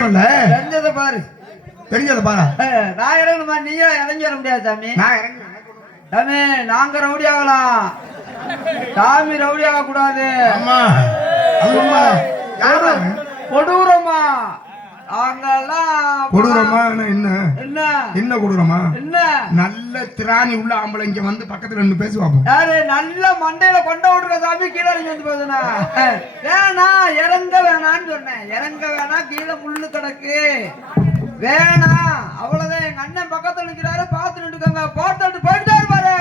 தெரிஞ்சதை பாரு. தெரிஞ்சதை பாரு. நான் இறங்கணுமா? நீயா இறங்கி வர முடியாது சாமி. நான் இறங்கி சாமி நாங்க ரவுடி ஆகலாம், சாமி ரவுடி ஆக கூடாது. கொடூரமா கொடூரமா என்ன என்ன என்ன கொடூரமா என்ன? நல்ல திராணி உள்ள ஆம்பளை இங்க வந்து பக்கத்துல நின்று பேசுவாங்க. யாரு நல்ல மண்டையில கொண்ட விட்டுருக்க சாமி? கீழே நீங்க வந்து பேசுனா வேணா, இறங்க வேணான்னு சொன்னேன். இறங்க வேணா, கீழே முள்ளு கிடக்கு வேணா, அவ்வளவுதான். எங்க அண்ணன் பக்கத்துல நிக்கிறாரு, பாத்து நின்றுக்கோங்க. போட்டு போயிட்டாரு பாரு.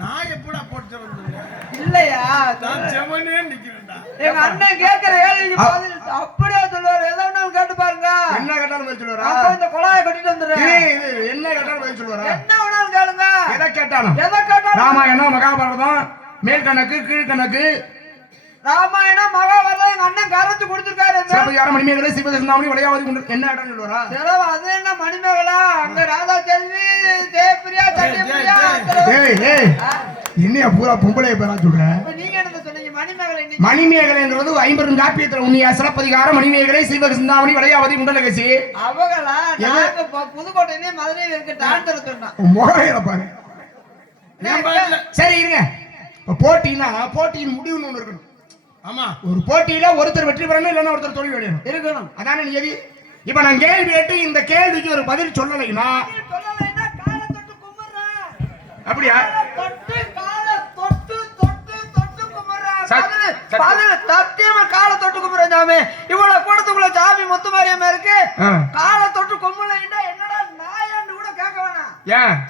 நான் எப்படா போட்டு இல்லையா? செவனே நிக்கிறேன்டா. எங்க அண்ணன் கேட்கிற கேள்விக்கு பதில் அப்படியே சொல்லுவாரு. ஏதோ ஒண்ணு கேட்டு பாருங்க. என்ன கேட்டாலும் பதில் சொல்லுவாரா? அப்ப இந்த குழாயை கட்டிட்டு வந்துடுறேன். என்ன கேட்டாலும் பதில் சொல்லுவாரா? என்ன வேணாலும் கேளுங்க. எதை கேட்டாலும் ராமாயணம் மகாபாரதம் மேல் கணக்கு கீழ் கணக்கு ராமாயணம் மகாபாரதம் எங்க அண்ணன் கரைச்சு கொடுத்திருக்காரு. சிறப்பு மணிமேகலை சிவகிருஷ்ணாமணி விளையாவது என்ன கேட்டாலும் சொல்லுவாரா? சிறப்பு அது என்ன மணிமேகலா? அங்க ராதா செல்வி, ஜெயபிரியா, சத்யபிரியா. என்னையா பூரா பொம்பளைய பேரா சொல்ற? நீங்க என்ன சொன்னீங்க? மணிமேகலை. மணிமேகலைங்கிறது 50 காப்பியத்துல உண்மையா சிலப்பதிகாரம் மணிமேகலை சிவகிருஷ்ணாமணி விளையாவதி முண்டலகசி அவங்களா? நாங்க புதுக்கோட்டையிலே மதுரையில இருக்கு டான்சர் சொன்னா முகரையில பாரு. சரி இருங்க. போட்டினா போட்டியின் முடிவுன்னு ஒண்ணு இருக்கணும். ஆமா, ஒரு போட்டியில ஒருத்தர் வெற்றி பெறணும், இல்லன்னா ஒருத்தர் தோல்வி அடையணும் இருக்கணும். அதானே நியதி. இப்ப நான் கேள்வி கேட்டு இந்த கேள்விக்கு ஒரு பதில் சொல்லலைன்னா காலை தொட்டு கும்பிடுறேன். அப்படியா? தொட்டு காலை தொட்டு தொட்டு தொட்டு கும்பிடுறேன். சத்தியமா காலை தொட்டு கும்பிடுறேன் சாமி. இவ்வளவு கூடத்துக்குள்ள சாமி முத்துமாரியம்மா இருக்கு. காலை தொட்டு கும்பிடலைன்னா என்னடா நாயான்னு கூட கேட்க வேணாம். ஏன்